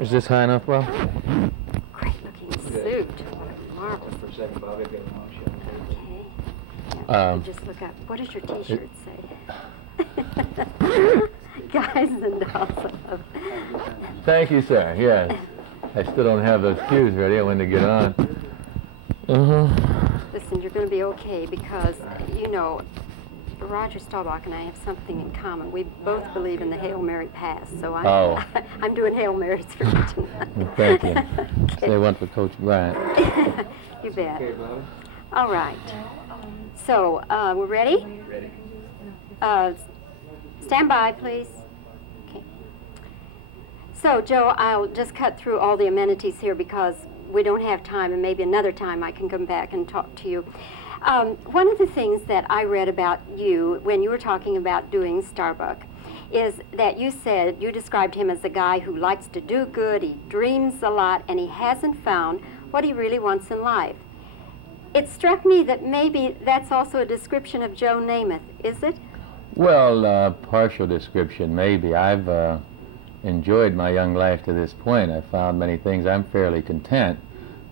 Is this high enough, Bob? Great looking suit. Marvelous. For a second, Bobbie, I've got a long shot. Okay. Yeah, just look up. What does your T-shirt say? Guys and dolls. Thank you, sir. Yes. I still don't have those cues ready. I wanted to get on. Listen, you're going to be okay because, you know, Roger Staubach and I have something in common. We both believe in the Hail Mary pass, so I'm doing Hail Marys for you tonight. Thank you. Say one for Coach Bryant. You bet. Okay, Bobbie? All right. So, we're ready? Ready. Stand by, please. Okay. So, Joe, I'll just cut through all the amenities here because we don't have time, and maybe another time I can come back and talk to you. One of the things that I read about you when you were talking about doing Starbuck is that you said you described him as a guy who likes to do good, he dreams a lot, and he hasn't found what he really wants in life. It struck me that maybe that's also a description of Joe Namath, is it? Well, partial description, maybe. I've enjoyed my young life to this point. I've found many things. I'm fairly content.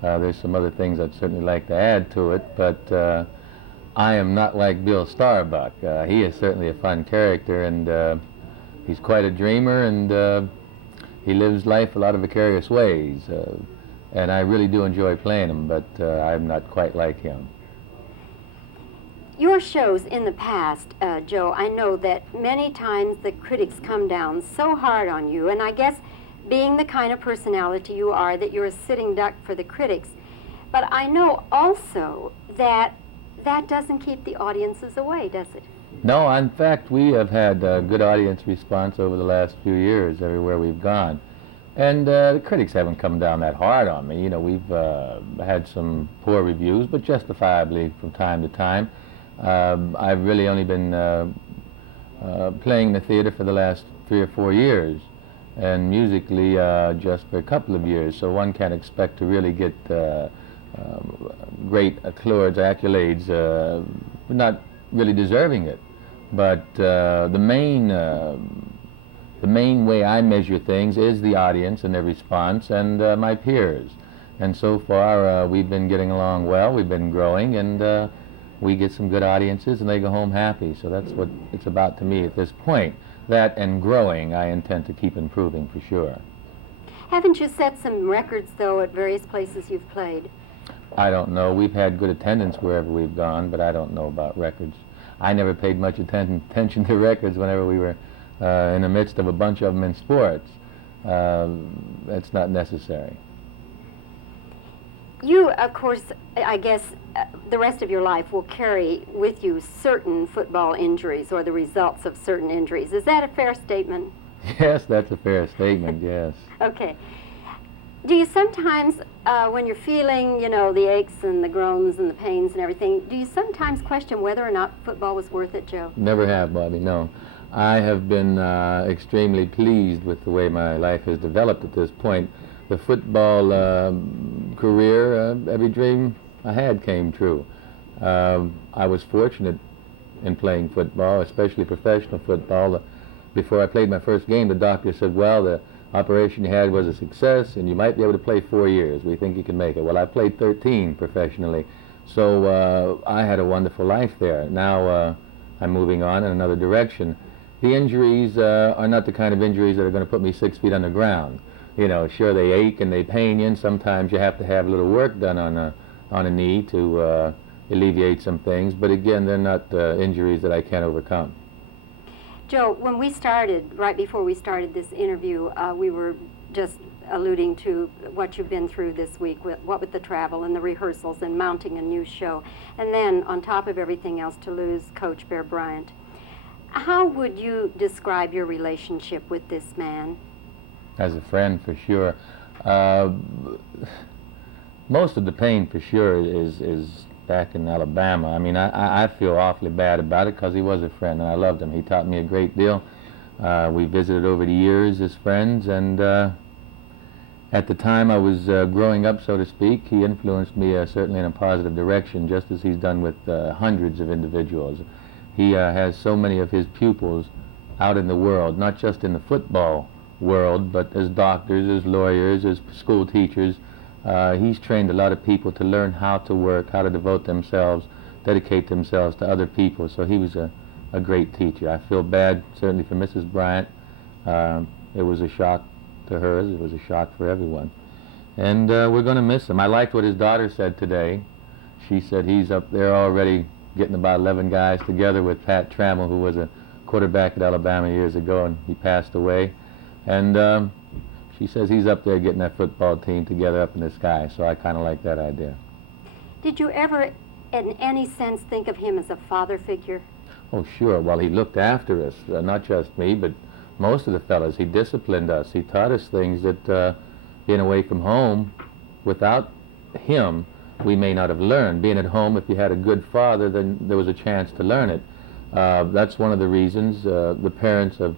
There's some other things I'd certainly like to add to it, but I am not like Bill Starbuck. He is certainly a fun character, and he's quite a dreamer, and he lives life a lot of vicarious ways. And I really do enjoy playing him, but I'm not quite like him. Your shows in the past, Joe, I know that many times the critics come down so hard on you, and I guess being the kind of personality you are, that you're a sitting duck for the critics. But I know also that that doesn't keep the audiences away, does it? No, in fact, we have had good audience response over the last few years everywhere we've gone. And the critics haven't come down that hard on me. You know, we've had some poor reviews, but justifiably from time to time. I've really only been playing the theater for the last 3 or 4 years, and musically just for a couple of years, so one can't expect to really get great accolades, not really deserving it. But the main way I measure things is the audience and their response and my peers. And so far we've been getting along well, we've been growing, and we get some good audiences and they go home happy. So that's what it's about to me at this point. That and growing, I intend to keep improving for sure. Haven't you set some records, though, at various places you've played? I don't know. We've had good attendance wherever we've gone, but I don't know about records. I never paid much attention to records whenever we were in the midst of a bunch of them in sports. It's not necessary. You, of course, I guess the rest of your life will carry with you certain football injuries or the results of certain injuries. Is that a fair statement? Yes, that's a fair statement, yes. Okay. Do you sometimes, when you're feeling, you know, the aches and the groans and the pains and everything, do you sometimes question whether or not football was worth it, Joe? Never have, Bobbie, no. I have been extremely pleased with the way my life has developed at this point. The football career, every dream I had came true. I was fortunate in playing football, especially professional football. Before I played my first game, the doctor said, well, the operation you had was a success and you might be able to play 4 years. We think you can make it. Well, I played 13 professionally, so I had a wonderful life there. Now I'm moving on in another direction. The injuries are not the kind of injuries that are going to put me 6 feet on the ground. You know, sure, they ache and they pain you, and sometimes you have to have a little work done on a knee to alleviate some things, but again, they're not injuries that I can't overcome. Joe, when we started, right before we started this interview, we were just alluding to what you've been through this week, what with the travel and the rehearsals and mounting a new show, and then on top of everything else to lose Coach Bear Bryant. How would you describe your relationship with this man? As a friend, for sure. Most of the pain, for sure, is back in Alabama. I mean, I feel awfully bad about it because he was a friend and I loved him. He taught me a great deal. We visited over the years as friends, and at the time I was growing up, so to speak, he influenced me certainly in a positive direction, just as he's done with hundreds of individuals. He has so many of his pupils out in the world, not just in the football world, but as doctors, as lawyers, as school teachers. He's trained a lot of people to learn how to work, how to devote themselves, dedicate themselves to other people. So he was a great teacher. I feel bad, certainly for Mrs. Bryant. It was a shock to her. It was a shock for everyone. And we're going to miss him. I liked what his daughter said today. She said he's up there already getting about 11 guys together with Pat Trammell, who was a quarterback at Alabama years ago, and he passed away. And she says he's up there getting that football team together up in the sky. So I kind of like that idea. Did you ever, in any sense, think of him as a father figure? Oh, sure. Well, he looked after us, not just me, but most of the fellas. He disciplined us. He taught us things that being away from home, without him, we may not have learned. Being at home, if you had a good father, then there was a chance to learn it. That's one of the reasons the parents of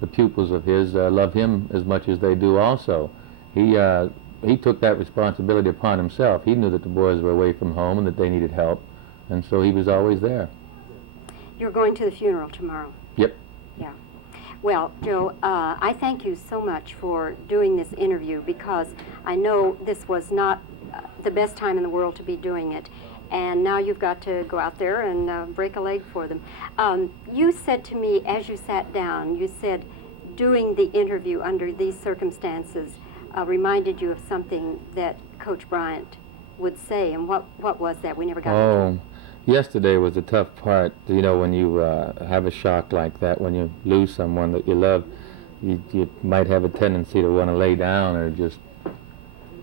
the pupils of his love him as much as they do also. He took that responsibility upon himself. He knew that the boys were away from home and that they needed help, and so he was always there. You're going to the funeral tomorrow. Yep. Yeah. Well, Joe, I thank you so much for doing this interview, because I know this was not the best time in the world to be doing it. And now you've got to go out there and break a leg for them. You said to me as you sat down, you said doing the interview under these circumstances reminded you of something that Coach Bryant would say. And what was that? We never got into. Yesterday was the tough part. You know, when you have a shock like that, when you lose someone that you love, you might have a tendency to want to lay down or just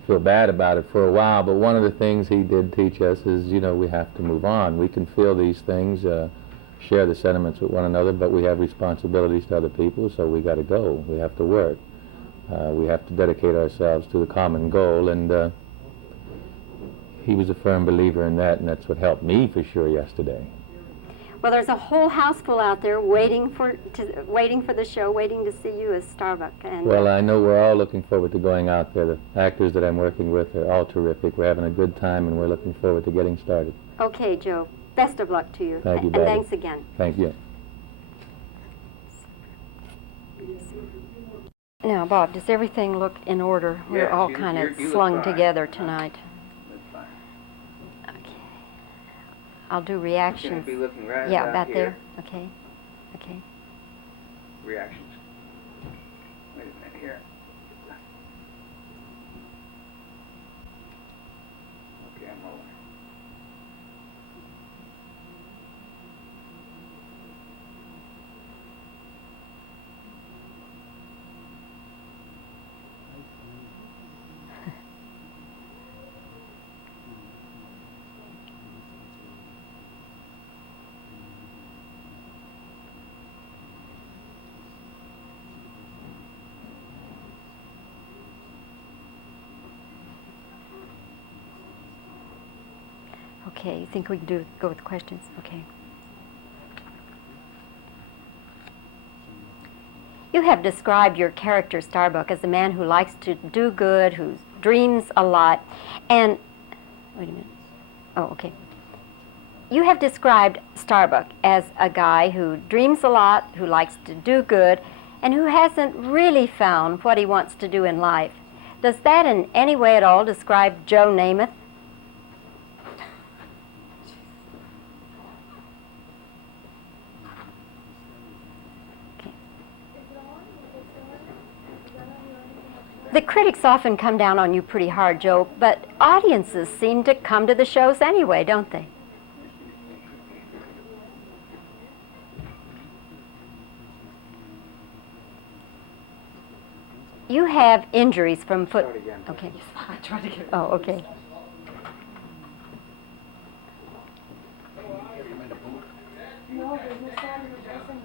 feel bad about it for a while. But one of the things he did teach us is, you know, we have to move on. We can feel these things, share the sentiments with one another, but we have responsibilities to other people, so we got to go. We have to work. We have to dedicate ourselves to the common goal, and he was a firm believer in that, and that's what helped me for sure yesterday. Well, there's a whole house full out there waiting for the show, waiting to see you as Starbuck. And well, I know we're all looking forward to going out there. The actors that I'm working with are all terrific. We're having a good time, and we're looking forward to getting started. Okay, Joe. Best of luck to you. Thank you, and Bobbie. thanks again. Thank you. Now, Bob, does everything look in order? Yeah, We're all you kind of look slung fine. together tonight. That's fine. Okay. I'll do It's going reactions. to be looking right Yeah, about here. there. Okay. Okay. Reactions. Wait a minute here. Okay, I'm over. Okay, you think we can go with questions? Okay. You have described your character, Starbuck, as a man who likes to do good, who dreams a lot, and... Wait a minute. Oh, okay. You have described Starbuck as a guy who dreams a lot, who likes to do good, and who hasn't really found what he wants to do in life. Does that in any way at all describe Joe Namath? The critics often come down on you pretty hard, Joe, but audiences seem to come to the shows anyway, don't they? You have injuries from foot... Start again. Okay. I tried to get it. Oh, okay. No, there's no sound in the dressing room.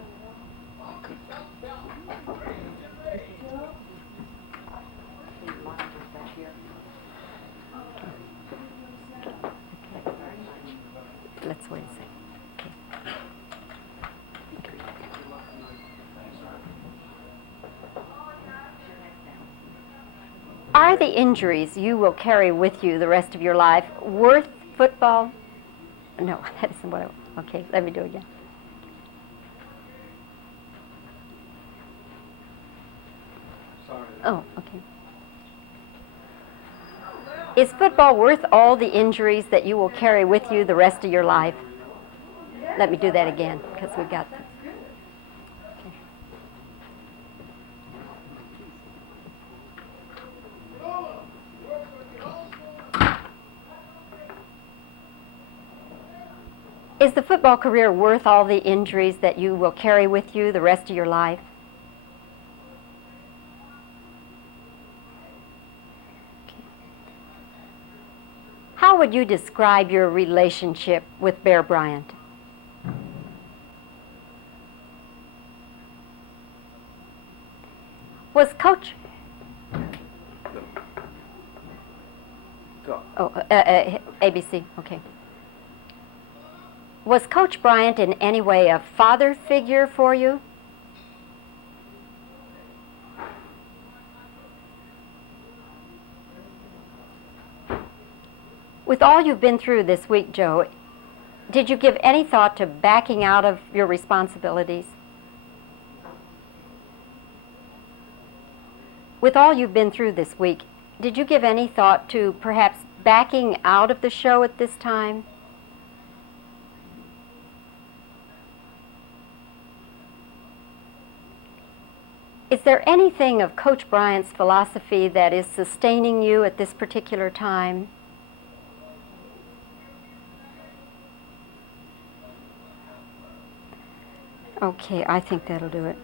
Let's wait a second. Okay. Are the injuries you will carry with you the rest of your life worth football? No, that isn't what I... Okay, let me do it again. Oh, okay. Is football worth all the injuries that you will carry with you the rest of your life? Let me do that again, because we've got this. Okay. Is the football career worth all the injuries that you will carry with you the rest of your life? Okay. How would you describe your relationship with Bear Bryant? Was Coach... Talk. Oh, ABC, okay. Was Coach Bryant in any way a father figure for you? With all you've been through this week, Joe, did you give any thought to backing out of your responsibilities? With all you've been through this week, did you give any thought to perhaps backing out of the show at this time? Is there anything of Coach Bryant's philosophy that is sustaining you at this particular time? Okay, I think that'll do it.